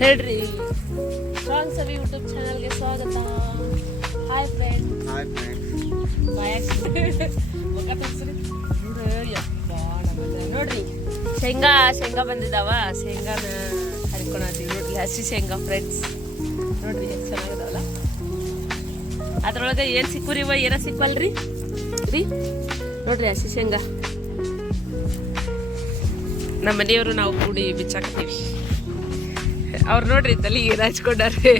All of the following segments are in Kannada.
ಹೇಳ್ರಿ. ಸ್ಟ್ರಾಂಗ್ ಸವಿ ಯೂಟ್ಯೂಬ್ ಚಾನಲ್ಗೆ ಸ್ವಾಗತ. Hi friend. Hi friend. ನೋಡ್ರಿ ಶೇಂಗಾ ಬಂದಿದ್ದಾವ. ಶೇಂಗಾನ ಹರ್ಕೊಳತೀವಿ ನೋಡ್ರಿ. ಹಸಿ ಶೇಂಗಾ ಫ್ರೆಂಡ್ಸ್ ನೋಡ್ರಿ ಎಷ್ಟು ಚೆನ್ನಾಗದಾವಲ್ಲ. ಅದ್ರೊಳಗೆ ಏನ್ ಸಿಕ್ಕುರಿ ಏನ ಸಿಕ್ಕಲ್ರಿ ರೀ ನೋಡ್ರಿ. ಹಸಿ ಶೇಂಗಾ ನಮ್ಮ ಮನೆಯವರು ನಾವು ಕೂಡಿ ಬಿಚ್ಚಾಕ್ತೀವಿ. ಅವ್ರು ನೋಡ್ರಿ ತಲೆ ಏನ್ ಹಚ್ಕೊಂಡಾರ್ರಿ.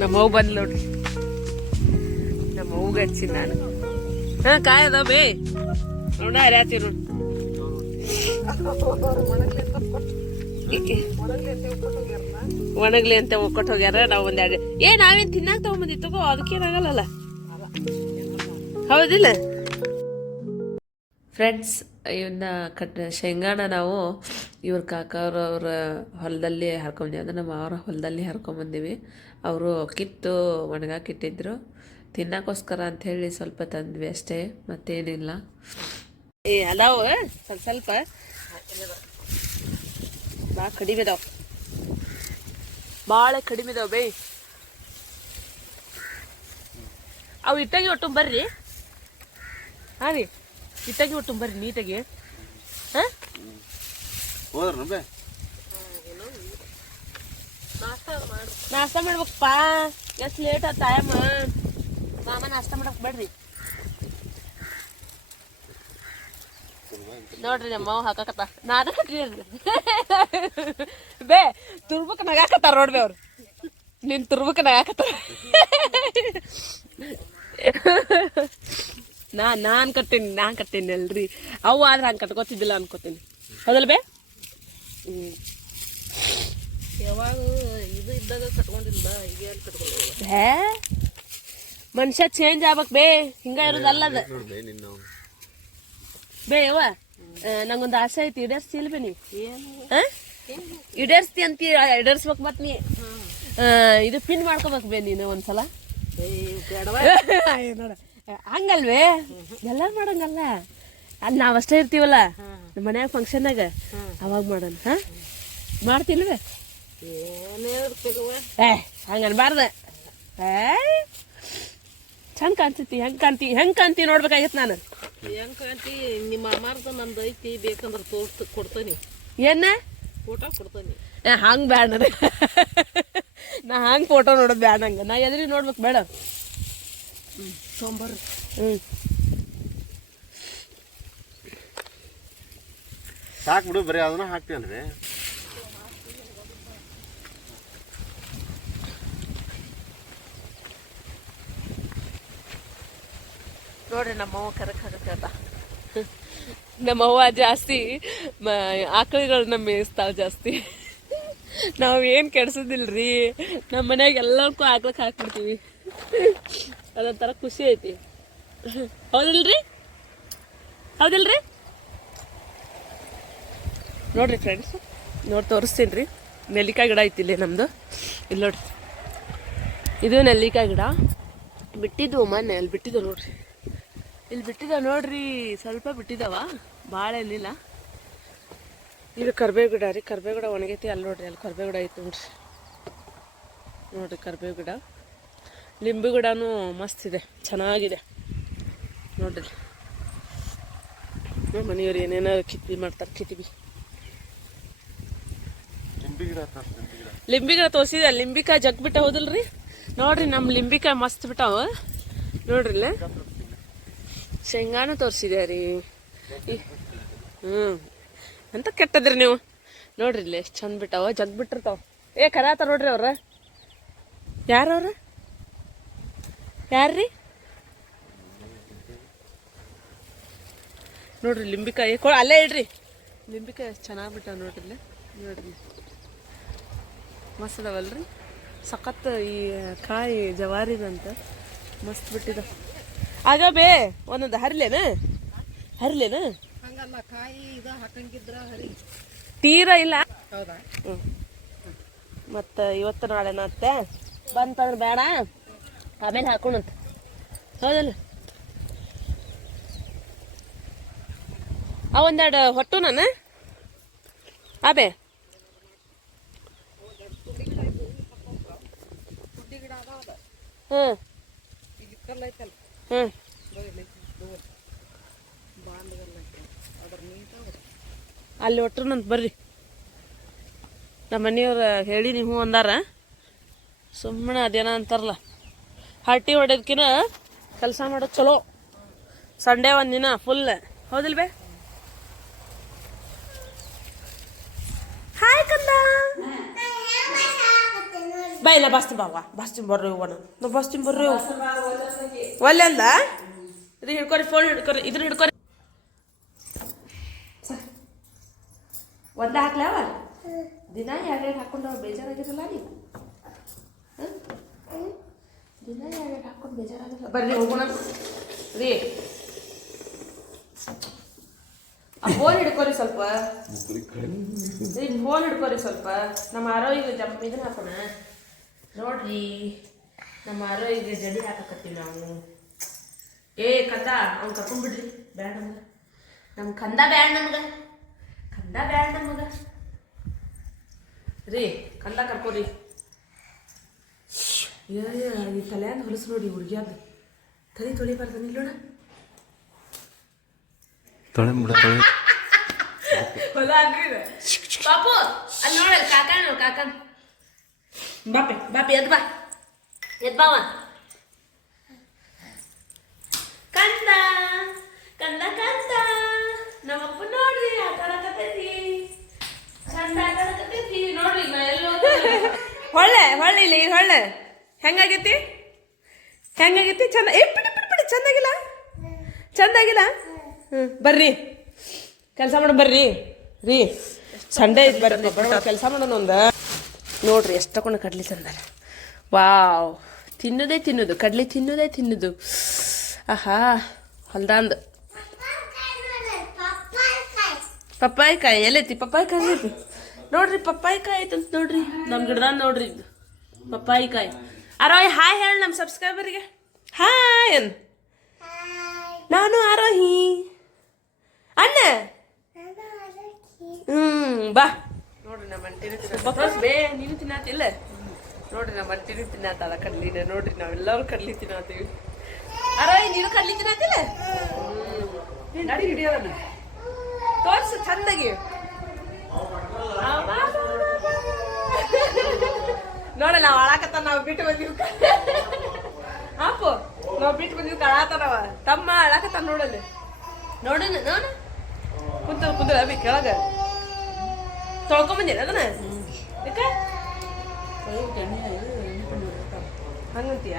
ನಮ್ಮವ್ ಬಂದ್ ನೋಡ್ರಿ. ನಮ್ಮವ್ಗೆ ಹಚ್ಚಿನ ನಾನು. ಹಾ ಕಾಯಿ ಅದಾವ ಬೇ ನೋಡ ಹರಿಯಾತೀವಿ ನೋಡಿ. ಒಣಗ್ಲಿ ಅಂತ ಒಕ್ಕೊಟ್ಟು ಹೋಗ್ಯಾರ. ನಾವು ಒಂದೆರಡು ನಾವೇನ್ ತಿನ್ನಾಕ ತಗೊಂಬಂದಿ ತಗೋ, ಅದಕ್ಕೇನಾಗಲ್ಲ ಹೌದಿಲ್ಲ ಫ್ರೆಂಡ್ಸ್. ಇವನ್ನ ಶೇಂಗಾನ ನಾವು ಇವ್ರ ಕಾಕವ್ರ ಹೊಲದಲ್ಲಿ ಹರ್ಕೊಂಬಂದಿವಿ. ಅಂದ್ರೆ ನಮ್ಮ ಅವರ ಹೊಲದಲ್ಲಿ ಹರ್ಕೊಂಬಂದಿವಿ. ಅವರು ಕಿತ್ತು ಒಣಗಾಕಿಟ್ಟಿದ್ರು. ತಿನ್ನಕ್ಕೋಸ್ಕರ ಅಂಥೇಳಿ ಸ್ವಲ್ಪ ತಂದ್ವಿ ಅಷ್ಟೇ, ಮತ್ತೇನಿಲ್ಲ. ಅದಾವ ಸ್ವಲ್ಪ ಭಾಳ ಕಡಿಮೆ ಇದಾವ, ಭಾಳ ಕಡಿಮೆ ಇದಾವ ಬೈ. ಅವು ಇಟ್ಟಾಗಿ ಒಟ್ಟು ಬರ್ರಿ. ಹಾಂ ರೀ, ಇಟ್ಟಾಗಿ ಒಟ್ಟು ಬರ್ರಿ ನೀಟಾಗಿ. ಹಾಂ ನಾಷ್ಟ ಮಾಡ್ಬೇಕಪ್ಪ. ಎಷ್ಟು ಲೇಟ್ ಆತ ಟೈಮ್. ಮಾಮ ನಾಷ್ಟ ಮಾಡಕ್ ಬೇಡ್ರಿ. ನೋಡ್ರಿ ನಮ್ಮ ಮಾವ ಹಾಕಕತ್ತ. ನಾನು ಬೇ ತುರ್ಬಕ್ ನಗಾಕತ್ತಾರ ನೋಡ್ಬೇ ಅವ್ರು. ನಿನ್ ತುರ್ಬಕ್ ನಗಾಕತ್ತಾರ. ನಾನ್ ಕಟ್ಟೀನಿ ಅಲ್ರಿ. ಅವು ಆದ್ರೆ ಹಂಗೆ ಕಟ್ಕೋತಿದ್ದಿಲ್ಲ ಅನ್ಕೋತೀನಿ. ಹೌದಲ್ ಬೇ? ಯಾವಾಗ ಇದು ಇದ್ದಾಗ ಕಟ್ಕೊಂಡಿಲ್ಲ, ಈಗ ಮನುಷ್ಯ ಚೇಂಜ್ ಆಗ್ಬೇಕ್ ಬೇ. ಹಿಂಗ ಇರೋದಲ್ಲದ ಬೇ. ಯವ್ವ ನಂಗೊಂದು ಆಸೆ ಐತಿ, ಈಡೇರ್ಸ್ತಿಲ್ ಬೇ ನೀ? ಈಡೇರ್ಸ್ತಿ ಅಂತ ಈಡೇರ್ಸ್ಬೇಕ್. ಮತ್ ನೀ ಇದು ಪಿನ್ ಮಾಡ್ಕೋಬೇಕ್ ಬೇ ನೀನು ಒಂದ್ಸಲ. ನೋಡ ಹಂಗಲ್ವೇ, ಎಲ್ಲಾರು ಮಾಡಂಗಲ್ಲ. ಅಲ್ಲಿ ನಾವಷ್ಟೇ ಇರ್ತೀವಲ್ಲ ನಮ್ಮ ಮನ್ಯಾಗ ಫಂಕ್ಷನ್ನಾಗ, ಅವಾಗ ಮಾಡೋಣ. ಹಾ ಮಾಡ್ತಿಲ್ವೇ? ಹಂಗ ಅನ್ಬಾರ್ದ. ಚಂದ ಕಾಣ್ತೈತಿ. ಹೆಂಗ್ ಕಾಂತಿ ನೋಡ್ಬೇಕಾಗಿತ್ತು ನಾನು. ಹೆಂಗ್ ಕಾಂತಿ? ನಿಮ್ಮ ಅಮ್ಮಾರ್ದ ನಂದು ಐತಿ, ಬೇಕಂದ್ರೆ ಕೊಡ್ತೀನಿ. ಏನ ಫೋಟೋ ಕೊಡ್ತೀನಿ. ಹಂಗ್ ಬ್ಯಾಡ ನನಗೆ. ನಾ ಹಂಗ್ ಫೋಟೋ ನೋಡೋದು ಬ್ಯಾಡ. ನಂಗೆ ನಾ ಎದ್ರಿ ನೋಡ್ಬೇಕು ಬೇಡ. ತೊಂಬರ್ರಿ. ಸಾಕು ಬಿಡು, ಬರೀ ಅದನ್ನ ಹಾಕ್ತೀವಲ್ರಿ. ನೋಡ್ರಿ ನಮ್ಮವ್ವ ಕರಕ್ ಹಾಕತ್ತ. ನಮ್ಮವ್ವ ಜಾಸ್ತಿ ಆಕಳುಗಳನ್ನ ಮೇಯಿಸ್ತಾವ ಜಾಸ್ತಿ. ನಾವೇನು ಕೆಡ್ಸೋದಿಲ್ರಿ. ನಮ್ಮ ಮನ್ಯಾಗ ಎಲ್ಲಕ್ಕೂ ಆಕಳಕ್ಕೆ ಹಾಕ್ಬಿಡ್ತೀವಿ. ಅದೊಂಥರ ಖುಷಿ ಐತಿ. ಹೌದಿಲ್ರಿ? ನೋಡ್ರಿ ಫ್ರೆಂಡ್ಸ್, ನೋಡಿ ತೋರಿಸ್ತೀನಿ ರೀ. ನೆಲ್ಲಿಕಾಯಿ ಗಿಡ ಐತಿ ಇಲ್ಲಿ ನಮ್ದು. ಇಲ್ಲಿ ನೋಡ್ರಿ, ಇದು ನೆಲ್ಲಿಕಾಯಿ ಗಿಡ ಬಿಟ್ಟಿದ್ವು ಮೊನ್ನೆ. ಅಲ್ಲಿ ಬಿಟ್ಟಿದ್ದವು ನೋಡ್ರಿ, ಇಲ್ಲಿ ಬಿಟ್ಟಿದ್ದಾವ ನೋಡ್ರಿ. ಸ್ವಲ್ಪ ಬಿಟ್ಟಿದ್ದಾವ, ಭಾಳ ಏನಿಲ್ಲ. ಇದು ಕರ್ಬೇವು ಗಿಡ ರೀ. ಕರ್ಬೇವು ಗಿಡ ಒಣಗೈತಿ. ಅಲ್ಲಿ ನೋಡ್ರಿ, ಅಲ್ಲಿ ಕರ್ಬೇವು ಗಿಡ ಐತಿ ನೋಡ್ರಿ ಕರ್ಬೇವು ಗಿಡ. ಲಿಂಬು ಗಿಡನೂ ಮಸ್ತ್ ಇದೆ, ಚೆನ್ನಾಗಿದೆ ನೋಡ್ರಿ. ಮನೆಯವ್ರು ಏನೇನೋ ಕಿತ್ಬಿ ಮಾಡ್ತಾರೆ. ಲಿಂಬಿ ಗಿಡ ತೋರಿಸಿದೆ. ಲಿಂಬಿಕಾಯಿ ಜಗ್ ಬಿಟ್ಟ ಹೌದಲ್ರಿ? ನೋಡ್ರಿ ನಮ್ಮ ಲಿಂಬಿಕಾಯಿ ಮಸ್ತ್ ಬಿಟ್ಟಾವ ನೋಡ್ರಿ. ಇಲ್ಲೇ ಶೇಂಗಾನು ತೋರಿಸಿದೆ ರೀ. ಅಂತ ಕೆಟ್ಟದ್ರಿ ನೀವು. ನೋಡ್ರಿ ಇಲ್ಲಿ ಎಷ್ಟು ಚಂದ ಬಿಟ್ಟಾವ, ಜಗ್ ಬಿಟ್ಟಿರ್ತಾವ. ಕರಾತಾರ ನೋಡ್ರಿ ಅವ್ರ. ಯಾರವ್ರ? ಯಾರ್ರಿ? ನೋಡ್ರಿ ಲಿಂಬಿಕಾಯಿ ಅಲ್ಲೇ ಇಡ್ರಿ. ಲಿಂಬಿಕಾಯಿ ಎಷ್ಟು ಚೆನ್ನಾಗಿ ಬಿಟ್ಟಾವ ನೋಡ್ರಿ. ಇಲ್ಲೇ ನೋಡ್ರಿ, ಮಸ್ತ್ ಅದಾವಲ್ರಿ. ಸಖತ್ ಈ ಕಾಯಿ ಜವಾರಿದಂತ ಮಸ್ತ್ ಬಿಟ್ಟಿದ. ಆಗ ಬೇ ಒಂದೊಂದು ಹರಿಲೇನ ಹಂಗಲ್ಲ, ಕಾಯಿ ಇದು ಹಾಕಂಗಿದ್ರ ಹರಿ ತೀರಾ ಇಲ್ಲ. ಹೌದಾ? ಮತ್ತು ಇವತ್ತು ನಾಳೆನ ಅತ್ತೆ ಬಂತಂದ್ರೆ ಬೇಡ, ಆಮೇಲೆ ಹಾಕೋಣಂತ. ಹೌದಲ್ಲ? ಒಂದೆರಡು ಹೊಟ್ಟು ನಾನು ಆಬೆ ಹ್ಞೂ ಹ್ಞೂ ಅಲ್ಲಿ ಒಟ್ರನಂತ ಬರ್ರಿ ನಮ್ಮ ಮನೆಯವ್ರು ಹೇಳಿ ನೀವು ಅಂದಾರ ಸುಮ್ಮನೆ ಅದೇನೋ ಅಂತಾರಲ್ಲ ಹಟ್ಟಿ ಹೊಡೆದಕಿನ ಕೆಲಸ ಮಾಡೋದು ಚಲೋ ಸಂಡೇ ಒಂದಿನ ಫುಲ್ ಹೌದಿಲ್ ಬೇ ಹಾಯ್ ಕಂದ ಬಾ ಇಲ್ಲ ಬಸ್ತೀನಿ ಬಾವಾ ಬಸ್ತೀನಿ ಬರ್ರಿ ಹೋಗೋಣ ನಾವು ಬಸ್ತೀನಿ ಬರ್ರಿ ಒಲ್ಲೆ ಅಂದ ಇದು ಹಿಡ್ಕೊರಿ ಫೋನ್ ಹಿಡ್ಕೊರಿ ಇದನ್ನ ಹಿಡ್ಕೊರಿ ಒಂದೇ ಹಾಕ್ಲ ಅವ ದಿನ ಎರಡೆರಡು ಹಾಕೊಂಡು ಬೇಜಾರಾಗಿರಲ್ಲ ನೀವು ದಿನ ಎರಡೆರಡು ಹಾಕೊಂಡು ಬೇಜಾರಾಗಿರಲ್ಲ ಬರ್ರಿ ಹೋಗೋಣ ರೀ ಆ ಫೋನ್ ಹಿಡ್ಕೊರಿ ಸ್ವಲ್ಪ ರೀ ಫೋನ್ ಹಿಡ್ಕೊರಿ ಸ್ವಲ್ಪ ನಮ್ಮ ಆರೋಗ್ಯ ಇದನ್ನ ಹಾಕೋಣ ನೋಡ್ರಿ ನಮ್ಮ ಆರೋಗ್ಯ ಜಡಿ ಹಾಕಕತ್ತೀವಿ ನಾವು ಏ ಕಂದ ಅವ್ನು ಕರ್ಕೊಂಡ್ಬಿಡ್ರಿ ಬ್ಯಾಡ ನಮ್ಗೆ ನಮ್ಮ ಕಂದ ಬ್ಯಾಡ ನಮ್ಗೆ ಕಂದ ಬ್ಯಾಡ ನಮ್ಗೆ ರೀ ಕಂದ ಕರ್ಕೋರಿ ಈ ತಲೆಯಂದು ಹೊಲಸು ನೋಡಿ ಹುಡುಗಿಯಾದ ತಲೆ ತೊಳಿಬಾರ್ದು ನಿಲ್ಲೋಣ ಹೊಲ ಆಗ್ರಿ ಪಾಪು ಅಲ್ಲಿ ನೋಡ ಕಾಕನ್ ಬಾಪಿ ಎದ್ ಬಾವ ಕಂದ ಕಂದ ಕಂದ ನಮ್ಮಪ್ಪ ನೋಡ್ರಿ ಆಟ ಆಡಕತ್ತೈತಿ ಕಂದ ಆಟ ಆಡಕತ್ತೈತಿ ನೋಡ್ರಿ ನಾ ಎಲ್ಲೋ ಹೊಳ್ಳೆ ಇಲ್ಲಿ ಹೊಳ್ಳೆ ಹೆಂಗಾಗೈತಿ ಚಂದ ಬಿಡಿ ಚಂದಾಗಿಲ್ಲ ಬರ್ರಿ ಕೆಲಸ ಮಾಡ ಬರ್ರಿ ರೀ ಸಂಡೇ ಐತಿ ಬರ್ರಿ ಕೆಲಸ ಮಾಡೋಣ ಒಂದು ನೋಡ್ರಿ ಎಷ್ಟು ತಗೊಂಡು ಕಡ್ಲಿ ತಂದಾರೆ ವಾವ್ ತಿನ್ನೋದು ಕಡ್ಲಿ ತಿನ್ನೋದು ಆಹಾ ಹೊಲ್ದಾಂದು ಪಪ್ಪಾಯಿಕಾಯಿ ಎಲ್ಲೈತಿ ಪಪ್ಪಾಯಿಕಾಯಿ ಐತಿ ನೋಡ್ರಿ ಪಪ್ಪಾಯಿಕಾಯಿ ಐತಂತ ನೋಡ್ರಿ ನಮ್ಮ ಗಿಡದಾನ್ ನೋಡ್ರಿ ಇದು ಪಪ್ಪಾಯಿಕಾಯಿ ಆರೋಹಿ ಹಾಯ್ ಹೇಳಿ ನಮ್ಮ ಸಬ್ಸ್ಕ್ರೈಬರಿಗೆ ಹಾಯ್ ಅನ್ ನಾನು ಆರೋಹಿ ಅಣ್ಣ ಬಾ ನೋಡ್ರಿ ನಮ್ಮ ಅಂಟಿನೂ ಬೇ ನೀನು ತಿನ್ನತಿಲ್ಲ ನೋಡ್ರಿ ನಮ್ಮ ಅಂಟಿನೂ ತಿನ್ನತ್ತಾಳ ಕಡ್ಲಿನ ನೋಡ್ರಿ ನಾವೆಲ್ಲರೂ ಕಡ್ಲಿ ತಿನ್ನತ್ತೀವಿ ಆರೋಹಿ ನೀನು ಕಡ್ಲಿ ತಿನ್ನತಿಲ್ಲ ಹಿಡಿಯೋದನ್ನ ತೋರ್ಸು ಚಂದಾಗಿ ನೋಡ ನಾವ್ ಅಳಾಕತ್ತ ನಾವು ಬಿಟ್ಟು ಬಂದಿವ್ ಅಪ್ಪು ನಾವ್ ಬಿಟ್ಟು ಬಂದಿವ್ ಕಳಾತನವ ತಮ್ಮ ಅಳಾಕತ್ತ ನೋಡಲ್ಲಿ ನೋಡೋಣ ಕುಂತ ಅಭಿ ಕೆಳಗ ತೊಳ್ಕೊಂಬಂದಿಲ್ಲ ಅದನ್ನ ಯಾಕ ಹಂಗಂತೀಯ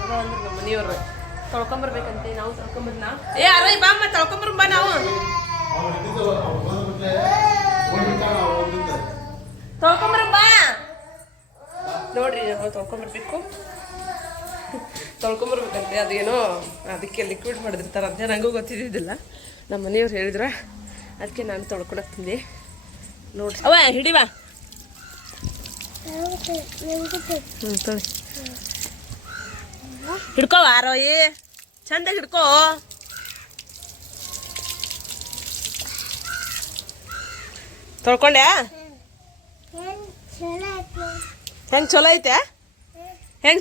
ನಮ್ಮ ಮನೆಯವ್ರು ತೊಳ್ಕೊಂಬರ್ಬೇಕಂತೆ ನಾವು ತೊಳ್ಕೊಂಬರ್ನ ಏ ಅರೋಯ್ ಬಾ ಅಮ್ಮ ತೊಳ್ಕೊಂಬರ್ ಬಾ ನಾವು ತೊಳ್ಕೊಂಬರಮ್ಮ ನೋಡ್ರಿ ನಾವು ತೊಳ್ಕೊಂಬರ್ಬೇಕಂತೆ ಅದೇನೋ ಅದಕ್ಕೆ ಲಿಕ್ವಿಡ್ ಮಾಡಿದಿರ್ತಾರಂತೆ ನನಗೂ ಗೊತ್ತಿದ್ದಿದ್ದಿಲ್ಲ ನಮ್ಮ ಮನೆಯವ್ರು ಹೇಳಿದ್ರ ಅದಕ್ಕೆ ನಾನು ತೊಳ್ಕೊಳಕ್ ತಿಂದೆ ನೋಡ್ರಿ ಅವ ಹಿಡಿವಾ ತೊಳಿ ಹಿಡ್ಕೋ ಆರೋಯಿ ಚಂದಾಗಿ ಹಿಡ್ಕೋ ತೊಳ್ಕೊಂಡ್ಯಾ ಹೆಂಗ್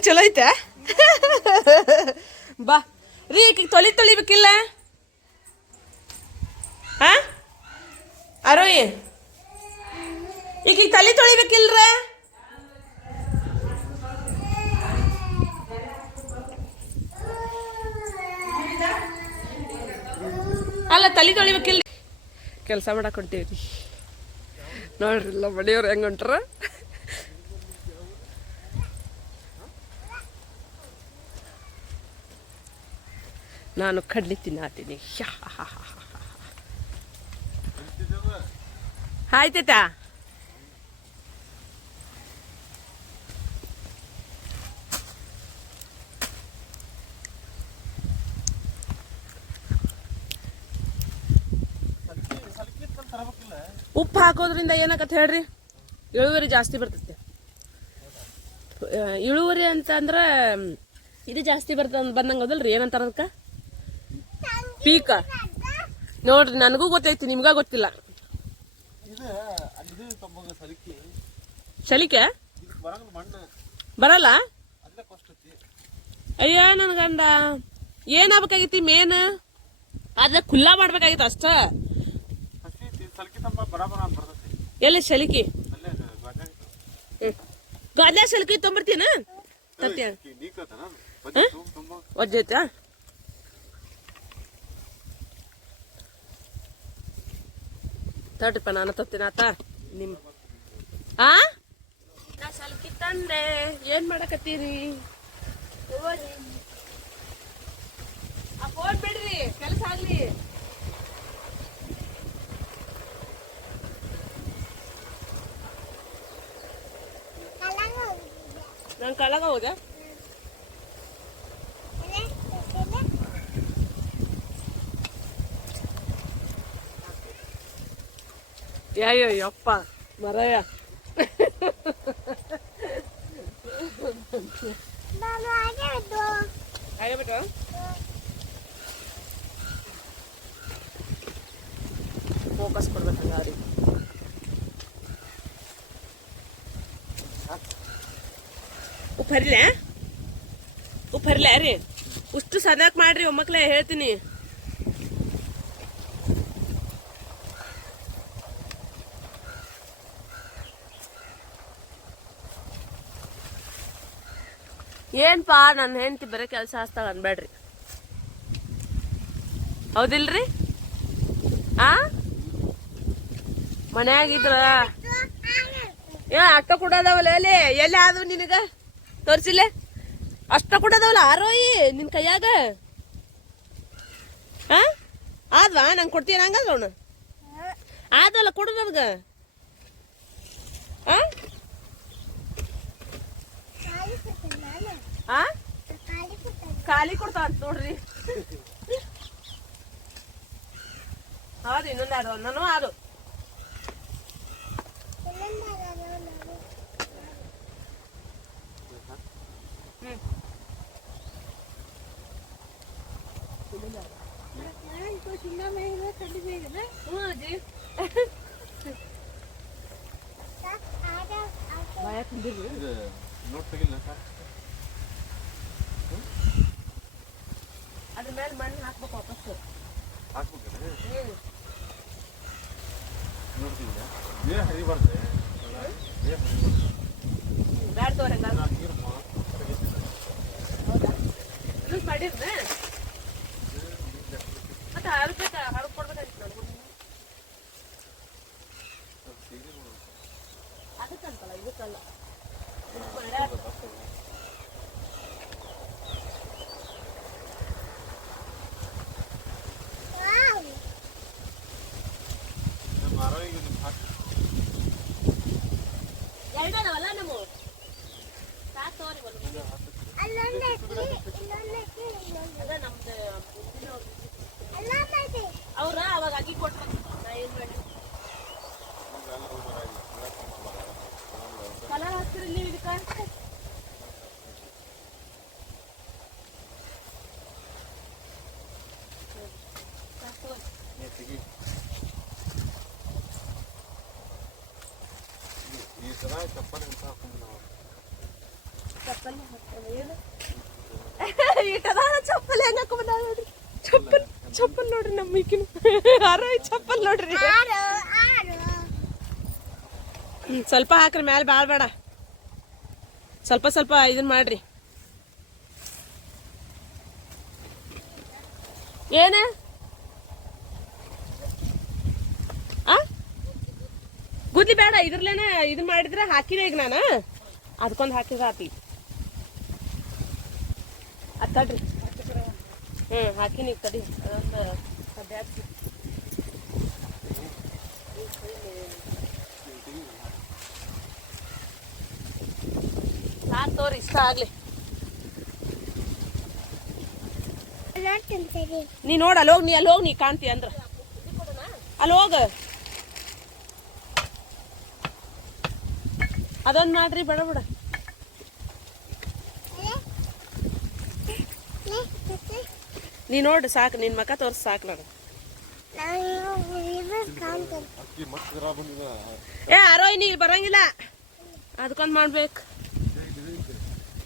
ಚಲೋ ಐತೆ ಬಾ ರೀ ಈಗ ತೊಳಿಬೇಕಿಲ್ಲ ಹಾ ಅರೋಯಿ ಈಗ ತಲೆ ತೊಳಿಬೇಕಿಲ್ರ ಅಲ್ಲ ತಲೆ ತೊಳಿಬೇಕಿಲ್ಲ ಕೆಲಸ ಮಾಡಕ್ ಹೊಂಟೇವ್ರಿ ನೋಡ್ರಿ ಇಲ್ಲ ಮನೆಯವ್ರು ಹೆಂಗ್ ಹೊಂಟ್ರ ನಾನು ಕಡ್ಲಿ ತಿನ್ನತೀನಿ ಆಯ್ತಾಯ್ತಾ ಉಪ್ಪು ಹಾಕೋದ್ರಿಂದ ಏನಾಗತ್ತೆ ಹೇಳ್ರಿ ಇಳುವರಿ ಜಾಸ್ತಿ ಬರ್ತೈತೆ ಇಳುವರಿ ಅಂತ ಅಂದ್ರೆ ಇದು ಜಾಸ್ತಿ ಬಂದಂಗೆ ಹೌದಲ್ರಿ ಏನಂತಾರ ಅದಕ್ಕೆ ಪೀಕ ನೋಡ್ರಿ ನನಗೂ ಗೊತ್ತೈತಿ ನಿಮ್ಗ ಗೊತ್ತಿಲ್ಲ ಇದು ತಮ್ಮ ಸಲಿಕೆ ಚಲಿಕೆ ಇದಕ್ಕೆ ಬರಂಗ ಮಣ್ಣು ಬರಲ್ಲ. ಅಲ್ಲೇ ಕೊಷ್ಟತಿ. ಅಯ್ಯ ನನ್ ಗಂಡ ಏನಾಗಬೇಕಾಗಿತಿ ಮೇನ್ ಅದ ಖುಲ್ಲಾ ಮಾಡ್ಬೇಕಾಗಿತ್ತು ಅಷ್ಟ. ಹಸಿ ಸಲಿಕೆ ತಮ್ಮ ಬರಾಬರ ಅಂತ ಬರ್ತೈತಿ. ಎಲ್ಲಿ ಚಲಿಕೆ ಅಲ್ಲೇ ಗಾದ್ಯಾ ಚಲಿಕೆ ತೊಂಬರ್ತೀನ ತತ್ಯ ನೀಕತನ ತುಂಬ ಒಜ್ಜೈತ. ತಡ್ರಿಪ್ಪ ನಾನು ತತ್ತೀನಿ ಆತ ನಿಮ್ ಆ ನಾ ಸಲ್ಕಿ ತಂದೆ ಏನ್ ಮಾಡಕತ್ತೀರಿ? ಆ ಫೋನ್ ಬಿಡ್ರಿ ಕೆಲಸ ಆಗ್ಲಿ. ನಾನು ಕಳಗ ಹೋದ ಯಾಯ್ಯೋ ಯಪ್ಪ ಮರಯ್ಯ ಆಗಬಿಟ್ಟು ಫೋಕಸ್ ಕೊಡ್ಬೇಕಂಗ ಅವ್ರಿಗೆ. ಉಪ್ಪು ಹರಿಲೆ ಉಪ್ಪು ಹರಿಲೆ ರೀ ಉಷ್ಟು ಸದಾಕ್ ಮಾಡ್ರಿ ಒಮ್ಮಕ್ಲೆ ಹೇಳ್ತೀನಿ. ಏನ್ಪಾ ನನ್ನ ಹೆಂಡತಿ ಬರೀ ಕೆಲಸ ಹಚ್ತಾಳ ಅನ್ಬೇಡ್ರಿ, ಹೌದಿಲ್ರಿ? ಆ ಮನ್ಯಾಗಿದ್ರ ಅಷ್ಟ ಕೊಡೋದವಲ್ಲ ಎಲ್ಲಿ ಎಲ್ಲಿ ಆದವು ನಿನಗ ತೋರ್ಸಿಲ್ಲ ಅಷ್ಟ ಕೊಡೋದವಲ್ಲ ಆರೋಯಿ ನಿನ್ ಕೈಯಾಗ ಆದ್ವಾ ನಂಗೆ ಕೊಡ್ತೀಯ ಹಂಗದ ಅವನು ಆದಲ್ಲ ಕೊಡು ನನ್ಗ. ಖಾಲಿ ಕೊಡ್ತಾವ ಅಂತ ನೋಡ್ರಿ. ಹೌದು ಇನ್ನೊಂದು ಆಡು ನಾನು ಆಡು ನೋಟ್ ತೆಗಿಲ್ಲ ಅದ್ರ ಮೇಲೆ ಮಣ್ಣು ಹಾಕ್ಬೇಕು ವಾಪಸ್ ಹಾಕ್ಬೇಕೇನೆ. ನೋಡ್ತೀವಿ ಬೇರೆ ಹರಿ ಬರ್ತದೆ ಬ್ಯಾಡ ತೋರ ಹೌದಾ ಯೂಸ್ ಮಾಡಿರ್ನೆ ಮತ್ತೆ ಹರಬೇಕು ಹರಕ್ ಕೊಡ್ಬೇಕಾಗಿತ್ತು ನನಗೂ ಅದಕ್ಕಂತಲ್ಲ ಇದಕ್ಕಲ್ಲ ಎರಡವಲ್ಲ ನಮ್ಮ ಸಾಕು ತೋರಿ ಅದ ನಮ್ದು ಅವ್ರ ಅವಾಗ ಅಕ್ಕಿ ಕೊಟ್ರ ನಾ ಏನ್ ಮಾಡಿ ಕಲರ್ ಹಾಕ್ತಿರಿ ನೀವು ಇದಕ್ಕ ಚಪ್ಪಲ್ ಹೆಂಗ ಹಾಕೊಂಡ್ ನೋಡ್ರಿ ಚಪ್ಪಲ್ ಚಪ್ಪಲ್ ನೋಡ್ರಿ ನಮ್ಮ ಈಕಿನ ಆರೋಯ್ ಚಪ್ಪಲ್ ನೋಡ್ರಿ. ಸ್ವಲ್ಪ ಹಾಕ್ರಿ ಮ್ಯಾಲ ಬಾಳ್ ಬೇಡ ಸ್ವಲ್ಪ ಸ್ವಲ್ಪ ಇದನ್ ಮಾಡ್ರಿ. ಏನ ಗುದ್ಲಿ ಬೇಡ ಇದ್ರಲೇನೆ ಇದನ್ ಮಾಡಿದ್ರೆ ಹಾಕಿದೆ ಈಗ ನಾನು ಅದಕ್ಕೊಂದು ಹಾಕಿದ್ರೆ ಆತಿ ತಡ್ರಿ ಹಾಕಿನಿ ತಡಿ ಅದೊಂದು ಕಡ್ಡೆ ಹಾಕಿ ಸಾಕು ತೋರಿ ಇಷ್ಟ ಆಗ್ಲಿ. ನೀ ನೋಡ ಅಲ್ಲಿ ಹೋಗ್ ನೀ ಕಾಣ್ತಿ ಅಂದ್ರ ಅಲ್ಲಿ ಹೋಗ ಅದೊಂದು ಮಾಡ್ರಿ ಬಡ ಬಡ ನೀ ನೋಡ್ರಿ ಸಾಕು ನಿನ್ ಮಕ್ಕ ತೋರ್ಸ್ ಸಾಕು ನಾನು ಅಕ್ಕಿ ಮತ್ತೆ ಜರ ಬಂದಿದ ಏ ಅರೋಯ್ ನೀ ಬರಂಗಿಲ್ಲ ಅದಕ್ಕೊಂದು ಮಾಡ್ಬೇಕು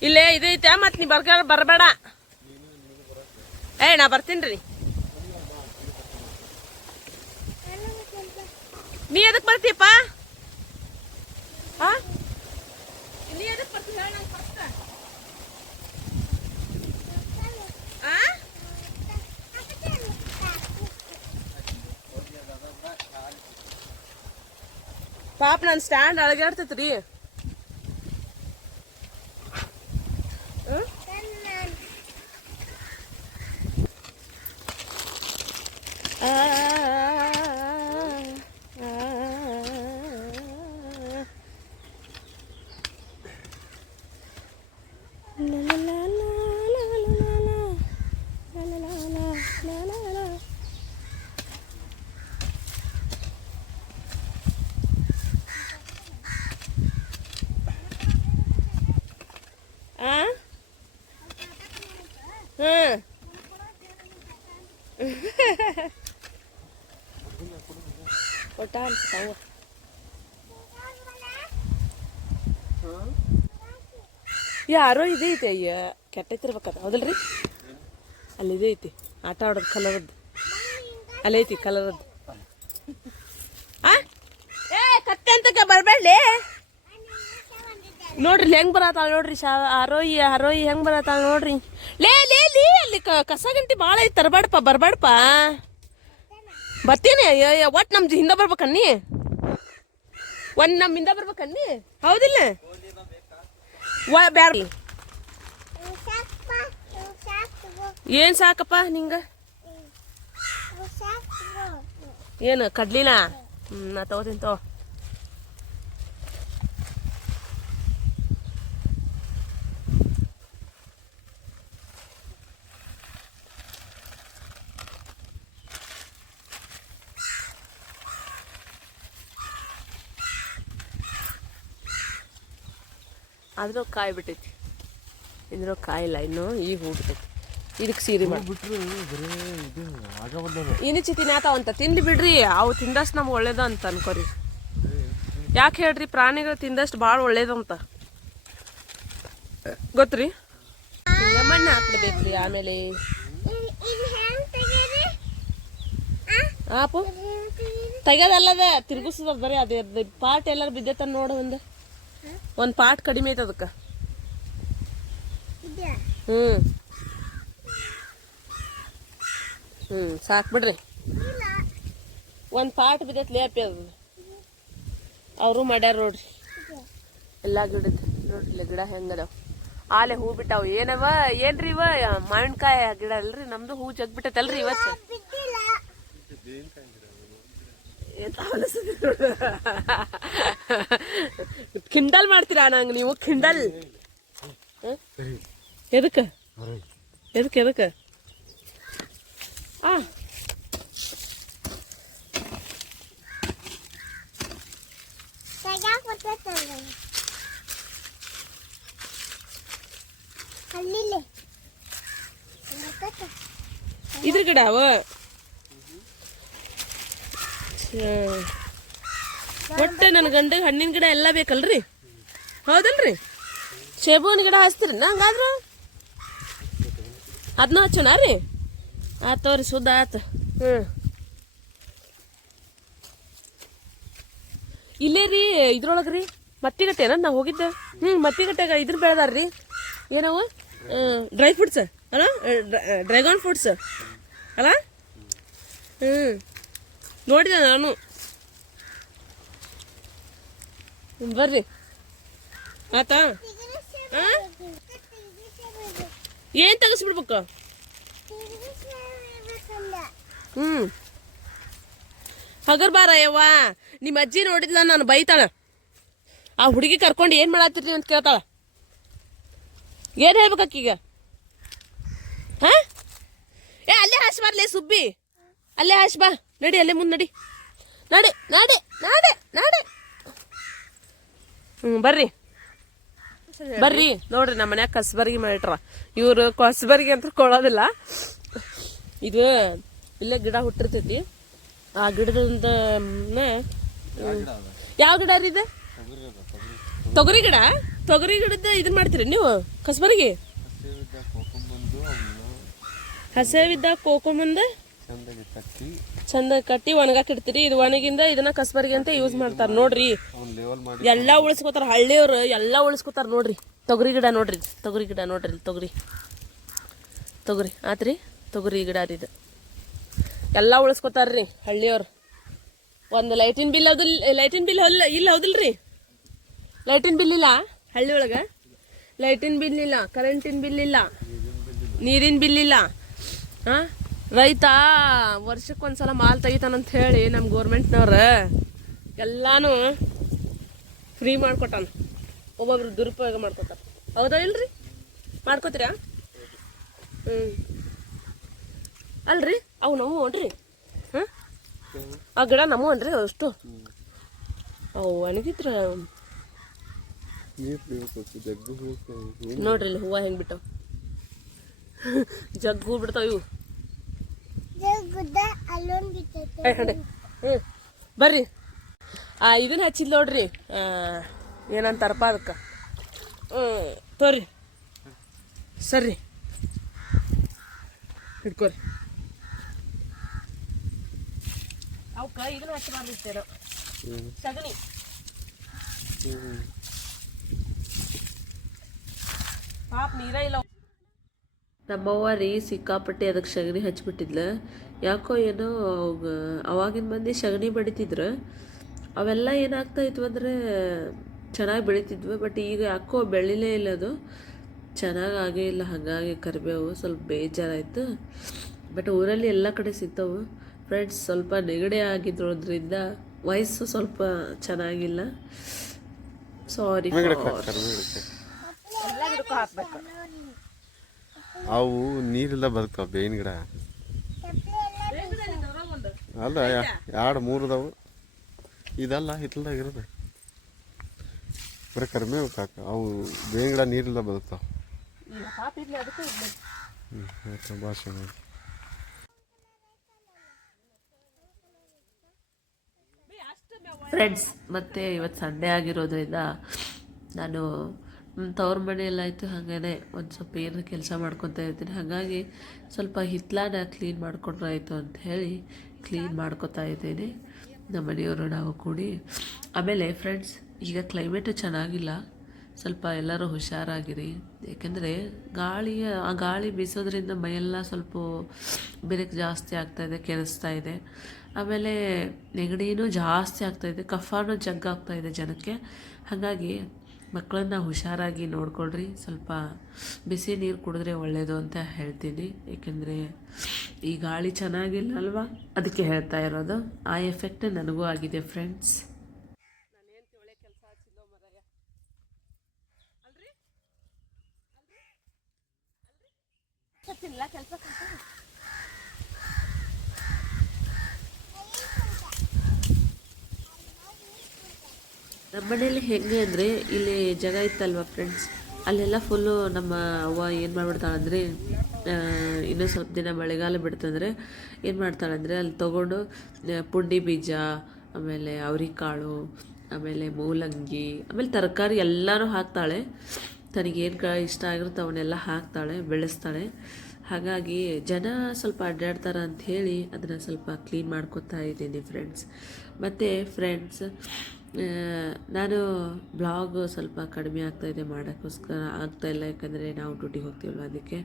ಇಲ್ಲೇ ಇದೈತೆ ಮತ್ತೆ ನೀ ಬರಬೇಡ ಏ ನಾ ಬರ್ತೀನಿ ರೀ ನೀ ಎದಕ್ಕೆ ಬರ್ತೀಯಪ್ಪ ನೀ ಎದಕ್ಕೆ ಬರ್ತೀಯ ಹೇಳ ನಂಗೆ ಫಸ್ಟ್ ಪಾಪ ನನ್ನ ಸ್ಟ್ಯಾಂಡ್ ಅಳಗಾಡ್ತೈತ್ರಿ ಕೊಟ್ಟ ಅನ್ಸ್ತಾವ ಯಾರೋ ಇದೆ ಐತಿ ಅಯ್ಯ ಕೆಟ್ಟೈತಿರ್ಬೇಕದ ಹೌದಲ್ರಿ ಅಲ್ಲಿ ಇದೆ ಐತಿ ಆಟ ಆಡೋದು ಕಲರದ್ದು ಅಲ್ಲಿ ಐತಿ ಕಲರದ್ದು ಏ ಕತ್ತೆ ಅಂತಕ್ಕೆ ಬರಬೇಡ್ಲಿ ನೋಡ್ರಿ ಹೆಂಗ್ ಬರತ್ತಾಳ ನೋಡ್ರಿ ಹರೋಯಿ ಹೆಂಗ್ ಬರತ್ತಾಳ ನೋಡ್ರಿ ಲೇ ಅಲ್ಲಿ ಕಸ ಗಂಟಿ ಭಾಳ ಐತಿ ತರಬೇಡಪ್ಪ ಬರ್ಬೇಡಪ್ಪ ಬರ್ತೀನಿ ಒಟ್ಟು ನಮ್ ಹಿಂದ ಬರ್ಬೇಕನ್ನಿ ನಮ್ಮ ಹಿಂದ ಬರ್ಬೇಕನ್ನಿ ಹೌದಿಲ್ಲ ಬ್ಯಾಡ ಏನ್ ಸಾಕಪ್ಪ ನಿಂಗ ಏನು ಕಡ್ಲಿನ ನಾ ತಗೋತೀನಿ ತಗೋ ಆದ್ರೂ ಕಾಯಿ ಬಿಟ್ಟೈತಿ ಇದ್ರೂ ಕಾಯಿಲ್ಲ ಇನ್ನು ಈಗ ಹೂ ಬಿಟ್ಟೈತಿ ಇದಕ್ಕೆ ಸೀರೆ ಮಾಡಿ ಇನ್ನು ಚಿತಿನ ಆತಾವಂತ ತಿನ್ಲಿ ಬಿಡ್ರಿ ಅವು ತಿಂದಷ್ಟು ನಮ್ಗೆ ಒಳ್ಳೇದ ಅಂತ ಅನ್ಕೋರಿ ಯಾಕೆ ಹೇಳ್ರಿ ಪ್ರಾಣಿಗಳು ತಿಂದಷ್ಟು ಭಾಳ ಒಳ್ಳೇದಂತ ಗೊತ್ತ್ರಿ ಮಣ್ಣು ಹಾಕ್ಬಿಡ್ಬೇಕ್ರಿ ಆಮೇಲೆ ಆಪು ತೆಗ್ಯೋದಲ್ಲದ ತಿರ್ಗಿಸೋದ್ ಬರೀ ಅದೇ ಪಾಟ್ ಎಲ್ಲಾರು ಬಿದ್ದೈತ ನೋಡು ಒಂದು ಪಾಟ್ ಕಡಿಮೆ ಐತೆ ಅದಕ್ಕೆ ಸಾಕು ಬಿಡ್ರಿ ಒಂದು ಪಾಟ್ ಬಿದ್ದೈತಿ ಲೇಪಿ ಅದು ಅವರು ಮಾಡ್ಯಾರ ನೋಡ್ರಿ ಎಲ್ಲ ಗಿಡದ ನೋಡ್ರಿ ಗಿಡ ಹೆಂಗದಾವ ಆಲೆ ಹೂ ಬಿಟ್ಟಾವ ಏನ್ರಿ ಇವ ಮಾವಿನಕಾಯಿ ಗಿಡ ಅಲ್ರಿ ನಮ್ದು ಹೂ ಜಗ್ ಬಿಟ್ಟೈತಲ್ರಿ ಇವತ್ತು ಕಿಂಡಲ್ ಮಾಡ್ತೀರಾ ನಂಗೆ ನೀವು ಕಿಂಡಲ್ ಎದಕ್ಕೆ ಇದ್ರ ಗಿಡ ಅವ ಒಟ್ಟೆ ನನ್ನ ಗಂಡ ಹಣ್ಣಿನ ಗಿಡ ಎಲ್ಲ ಬೇಕಲ್ರಿ ಹೌದಲ್ರಿ ಸೇಬುವಿನ ಗಿಡ ಹಚ್ತೀರಿ ಹಂಗಾದ್ರು ಅದನ್ನ ಹಚ್ಚೋಣ ರೀ ಆತ್ ತೋರಿ ಸುದ್ದ ಆತು ಇಲ್ಲೇ ರೀ ಇದ್ರೊಳಗ್ರಿ ಮತ್ತಿಗಟ್ಟೆನ ನಾ ಹೋಗಿದ್ದೆ ಮತ್ತಿಗಟ್ಟೆಗ ಇದ್ರ ಬೆಳೆದಾರ್ರಿ ಏನವ ಡ್ರೈ ಫ್ರೂಟ್ಸ್ ಅಲ್ಲ ಡ್ರ್ಯಾಗನ್ ಫ್ರೂಟ್ಸ್ ಅಲ್ಲ ನೋಡಿದೆ ನಾನು ಬರ್ರಿ ಆತಾ ಏನ್ ತೆಗಿಸ್ಬಿಡ್ಬೇಕು ಹಗರ್ ಬಾರ ಯವ್ವ ನಿಮ್ಮ ಅಜ್ಜಿ ನೋಡಿದ್ಲ ನಾನು ಬೈತಾಳ ಆ ಹುಡುಗಿ ಕರ್ಕೊಂಡು ಏನ್ ಮಾಡತ್ತೀರಿ ಅಂತ ಕೇಳ್ತಾಳ ಏನ್ ಹೇಳ್ಬೇಕೀಗ ಏ ಅಲ್ಲೇ ಹಾಸ್ ಬರ್ಲೇ ಸುಬ್ಬಿ ಅಲ್ಲೇ ಹಾಸ್ ಬಾ ನಡಿ ಅಲ್ಲೇ ಮುಂದೆ ನಡಿ ನಡಿ ನಡಿ ನಡಿ ಬರ್ರಿ ಬರ್ರಿ ನೋಡ್ರಿ ನಮ್ಮ ಮನ್ಯಾಗ ಕಸಬರ್ಗಿ ಮಾಡಿಟ್ರ ಇವ್ರು ಕಸಬರ್ಗಿ ಅಂತ ಕೊಳ್ಳೋದಿಲ್ಲ ಇದು ಇಲ್ಲೇ ಗಿಡ ಹುಟ್ಟಿರ್ತೈತಿ ಆ ಗಿಡದಿಂದ ಯಾವ ಗಿಡ ರೀ ಇದು? ತೊಗರಿ ಗಿಡ. ತೊಗರಿ ಗಿಡದ ಇದನ್ನ ಮಾಡ್ತೀರಿ ನೀವು ಕಸ್ಬರಿಗೆ? ಹಸವಿದ್ದ ಕೋಕೊಂಬಂದ ಚಂದ ಕಟ್ಟಿ ಒಣಗಾಕ್ ಇಡ್ತೀರಿ. ಇದು ಒಣಗಿಂದ ಇದನ್ನ ಕಸ್ಬರಿಗೆ ಅಂತ ಯೂಸ್ ಮಾಡ್ತಾರ ನೋಡ್ರಿ. ಎಲ್ಲಾ ಉಳಿಸ್ಕೋತಾರ ಹಳ್ಳಿಯವ್ರು, ಎಲ್ಲಾ ಉಳಿಸ್ಕೋತಾರ ನೋಡ್ರಿ. ತೊಗರಿ ಗಿಡ ನೋಡ್ರಿ, ತೊಗರಿ ಗಿಡ ನೋಡ್ರಿ, ತೊಗರಿ ಆತ್ರಿ. ತೊಗರಿ ಗಿಡ ರೀ ಇದು. ಎಲ್ಲಾ ಉಳಿಸ್ಕೋತಾರ್ರಿ ಹಳ್ಳಿಯವ್ರು. ಒಂದು ಲೈಟಿನ ಬಿಲ್ ಲೈಟಿನ ಬಿಲ್ ಇಲ್ಲ ಹೌದಿಲ್ರಿ? ಲೈಟಿನ ಬಿಲ್ ಇಲ್ಲ ಹಳ್ಳಿ ಒಳಗೆ. ಲೈಟಿನ ಬಿಲ್ ಇಲ್ಲ, ಕರೆಂಟಿನ ಬಿಲ್ ಇಲ್ಲ, ನೀರಿನ ಬಿಲ್ ಇಲ್ಲ. ರೈತ ವರ್ಷಕ್ಕೊಂದ್ಸಲ ಮಾಲ್ ತೆಗಿತಾನಂತ ಹೇಳಿ ನಮ್ಮ ಗೋರ್ಮೆಂಟ್ನವ್ರ ಎಲ್ಲಾನು ಫ್ರೀ ಮಾಡ್ಕೊಟ್ಟಾನ. ಒಬ್ಬೊಬ್ರು ದುರುಪಯೋಗ ಮಾಡ್ಕೊತಾರ. ಹೌದಾ ಇಲ್ರಿ? ಮಾಡ್ಕೋತೀರಾ? ಅಲ್ರಿ ಅವು ನಾವು ನೋಡ್ರಿ. ಆ ಗಿಡ ನಮ್ಮ ಅನ್ರಿ ಅಷ್ಟು ಅವು ಒಣಗಿದ್ರ ನೋಡ್ರಿ ಇಲ್ಲಿ ಹೂವು ಹೆಂಗ್ ಬಿಟ್ಟವು. ಜಗ್ ಹೂ ಬಿಡ್ತಾವ ಇವು. ಬರ್ರಿ ಇದನ್ನ ಹಚ್ಚಿದ್ ನೋಡ್ರಿ. ಏನಂತಾರಪ್ಪ ಅದಕ್ಕೆ? ತೋರಿ ಸರಿ ಹಿಡ್ಕೋರಿ. ಅವಕ್ಕ ಇದನ್ನ ಹಚ್ಚಬಾರ್ದಿತ್ತೇನೋ ಸಗಣಿ. ಪಾಪ ನೀರ ಇಲ್ಲ. ನಮ್ಮವ್ವ ರೀ ಸಿಕ್ಕಾಪಟ್ಟೆ ಅದಕ್ಕೆ ಸಗಣಿ ಹಚ್ಬಿಟ್ಟಿದ್ಲ. ಯಾಕೋ ಏನೋ ಅವಾಗಿನ ಮಂದಿ ಸಗಣಿ ಬಡಿತಿದ್ರು. ಅವೆಲ್ಲ ಏನಾಗ್ತಾ ಇದ್ವು ಅಂದರೆ ಚೆನ್ನಾಗಿ ಬೆಳಿತಿದ್ವು. ಬಟ್ ಈಗ ಯಾಕೋ ಬೆಳಿಲೇ ಇಲ್ಲ, ಅದು ಚೆನ್ನಾಗಿ ಆಗೇ ಇಲ್ಲ. ಹಾಗಾಗಿ ಕರಿಬೇವು ಸ್ವಲ್ಪ ಬೇಜಾರಾಯಿತು. ಬಟ್ ಊರಲ್ಲಿ ಎಲ್ಲ ಕಡೆ ಸಿಗ್ತಾವೆ ಫ್ರೆಂಡ್ಸ್. ಸ್ವಲ್ಪ ನೆಗಡಿ ಆಗಿದ್ರೋದ್ರಿಂದ ವಯಸ್ಸು ಸ್ವಲ್ಪ ಚೆನ್ನಾಗಿಲ್ಲ. ಸಾರಿ. ಎಲ್ಲ ಗಿಡಕ್ಕೂ ಹಾಕ್ಬೇಕು. ಅವು ನೀರಿಲ್ಲ ಬದುಕಾವ ಬೇವಿನ ಗಿಡ. ಅಲ್ಲ 2-3 ಅದಾವು. ಇದಲ್ಲ ಹಿತ್ತಲ್ದಾಗಿರೋದು ಬರೀ ಕರಿಬೇವು ಕಾಕ. ಅವು ಬೇವಿನ ಗಿಡ ನೀರಿಲ್ಲ ಬದುಕ್ತಾವ. ಭಾಷೆ ಮಾಡಿ ಫ್ರೆಂಡ್ಸ್, ಮತ್ತು ಇವತ್ತು ಸಂಡೇ ಆಗಿರೋದ್ರಿಂದ ನಾನು ತವ್ರ ಮನೆಯಲ್ಲಾಯಿತು ಹಾಗೇ ಒಂದು ಸ್ವಲ್ಪ ಏನು ಕೆಲಸ ಮಾಡ್ಕೊತಾ ಇರ್ತೀನಿ. ಹಾಗಾಗಿ ಸ್ವಲ್ಪ ಹಿತ್ತಲನ ಕ್ಲೀನ್ ಮಾಡಿಕೊಂಡ್ರೆ ಆಯಿತು ಅಂತ ಹೇಳಿ ಕ್ಲೀನ್ ಮಾಡ್ಕೊತಾ ಇದ್ದೀನಿ, ನಮ್ಮ ಮನೆಯವರು ನಾವು ಕೂಡಿ. ಆಮೇಲೆ ಫ್ರೆಂಡ್ಸ್, ಈಗ ಕ್ಲೈಮೇಟು ಚೆನ್ನಾಗಿಲ್ಲ. ಸ್ವಲ್ಪ ಎಲ್ಲರೂ ಹುಷಾರಾಗಿರಿ. ಏಕೆಂದರೆ ಆ ಗಾಳಿ ಬೀಸೋದ್ರಿಂದ ಮೈಯೆಲ್ಲ ಸ್ವಲ್ಪ ಬೆರಕು ಜಾಸ್ತಿ ಆಗ್ತಾಯಿದೆ, ಕೆರೆಸ್ತಾ ಇದೆ. ಆಮೇಲೆ ನೆಗಡಿನೂ ಜಾಸ್ತಿ ಆಗ್ತಾಯಿದೆ, ಕಫನೂ ಜಗ್ಗಾಗ್ತಾಯಿದೆ ಜನಕ್ಕೆ. ಹಾಗಾಗಿ ಮಕ್ಕಳನ್ನ ಹುಷಾರಾಗಿ ನೋಡ್ಕೊಳ್ರಿ. ಸ್ವಲ್ಪ ಬಿಸಿ ನೀರು ಕುಡಿದ್ರೆ ಒಳ್ಳೆಯದು ಅಂತ ಹೇಳ್ತೀನಿ. ಏಕೆಂದರೆ ಈ ಗಾಳಿ ಚೆನ್ನಾಗಿಲ್ಲ ಅಲ್ವಾ, ಅದಕ್ಕೆ ಹೇಳ್ತಾ ಇರೋದು. ಆ ಎಫೆಕ್ಟ್ ನನಗೂ ಆಗಿದೆ ಫ್ರೆಂಡ್ಸ್. ನಮ್ಮ ಮನೇಲಿ ಹೆಂಗೆ ಅಂದರೆ, ಇಲ್ಲಿ ಜಾಗ ಇತ್ತಲ್ವ ಫ್ರೆಂಡ್ಸ್, ಅಲ್ಲೆಲ್ಲ ಫುಲ್ಲು ನಮ್ಮ ಅವ್ವ ಏನು ಮಾಡಿಬಿಡ್ತಾಳೆ ಅಂದರೆ, ಇನ್ನೂ ಸ್ವಲ್ಪ ದಿನ ಮಳೆಗಾಲ ಬಿಡ್ತಂದರೆ ಏನು ಮಾಡ್ತಾಳಂದರೆ, ಅಲ್ಲಿ ತೊಗೊಂಡು ಪುಂಡಿ ಬೀಜ, ಆಮೇಲೆ ಅವರೆಕಾಳು, ಆಮೇಲೆ ಮೂಲಂಗಿ, ಆಮೇಲೆ ತರಕಾರಿ ಎಲ್ಲನೂ ಹಾಕ್ತಾಳೆ. ತನಗೇನು ಇಷ್ಟ ಆಗಿರುತ್ತೆ ಅವನ್ನೆಲ್ಲ ಹಾಕ್ತಾಳೆ, ಬೆಳೆಸ್ತಾಳೆ. ಹಾಗಾಗಿ ಜನ ಸ್ವಲ್ಪ ಅಡ್ಡಾಡ್ತಾರೆ ಅಂಥೇಳಿ ಅದನ್ನು ಸ್ವಲ್ಪ ಕ್ಲೀನ್ ಮಾಡ್ಕೊತಾ ಇದ್ದೀನಿ ಫ್ರೆಂಡ್ಸ್. ಮತ್ತು ಫ್ರೆಂಡ್ಸ್, ನಾನು ಬ್ಲಾಗ್ ಸ್ವಲ್ಪ ಕಡಿಮೆ ಆಗ್ತಾಯಿದೆ ಮಾಡೋಕ್ಕೋಸ್ಕರ ಆಗ್ತಾಯಿಲ್ಲ. ಯಾಕಂದರೆ ನಾವು ಡ್ಯೂಟಿಗೆ ಹೋಗ್ತೀವಲ್ವ, ಅದಕ್ಕೆ.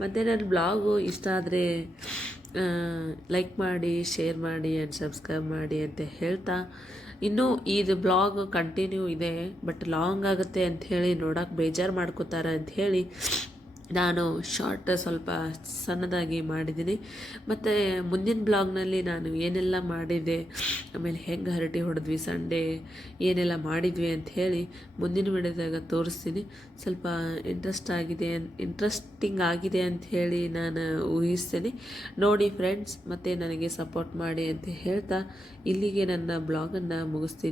ಮತ್ತು ನನ್ನ ಬ್ಲಾಗು ಇಷ್ಟ ಆದರೆ ಲೈಕ್ ಮಾಡಿ, ಶೇರ್ ಮಾಡಿ ಆ್ಯಂಡ್ ಸಬ್ಸ್ಕ್ರೈಬ್ ಮಾಡಿ ಅಂತ ಹೇಳ್ತಾ, ಇನ್ನೂ ಇದು ಬ್ಲಾಗ್ ಕಂಟಿನ್ಯೂ ಇದೆ. ಬಟ್ ಲಾಂಗ್ ಆಗುತ್ತೆ ಅಂಥೇಳಿ ನೋಡೋಕೆ ಬೇಜಾರು ಮಾಡ್ಕೋತಾರೆ ಅಂಥೇಳಿ ನಾನು ಶಾರ್ಟ್ ಸ್ವಲ್ಪ ಸಣ್ಣದಾಗಿ ಮಾಡಿದ್ದೀನಿ. ಮತ್ತು ಮುಂದಿನ ಬ್ಲಾಗ್ನಲ್ಲಿ ನಾನು ಏನೆಲ್ಲ ಮಾಡಿದೆ, ಆಮೇಲೆ ಹೆಂಗೆ ಹರಟಿ ಹೊಡೆದ್ವಿ ಸಂಡೇ, ಏನೆಲ್ಲ ಮಾಡಿದ್ವಿ ಅಂಥೇಳಿ ಮುಂದಿನ ವಿಡಿಯೋದಾಗ ತೋರಿಸ್ತೀನಿ. ಸ್ವಲ್ಪ ಇಂಟ್ರೆಸ್ಟಿಂಗ್ ಆಗಿದೆ ಅಂಥೇಳಿ ನಾನು ಊಹಿಸ್ತೀನಿ. ನೋಡಿ ಫ್ರೆಂಡ್ಸ್, ಮತ್ತು ನನಗೆ ಸಪೋರ್ಟ್ ಮಾಡಿ ಅಂತ ಹೇಳ್ತಾ ಇಲ್ಲಿಗೆ ನನ್ನ ಬ್ಲಾಗನ್ನು ಮುಗಿಸ್ತೀನಿ.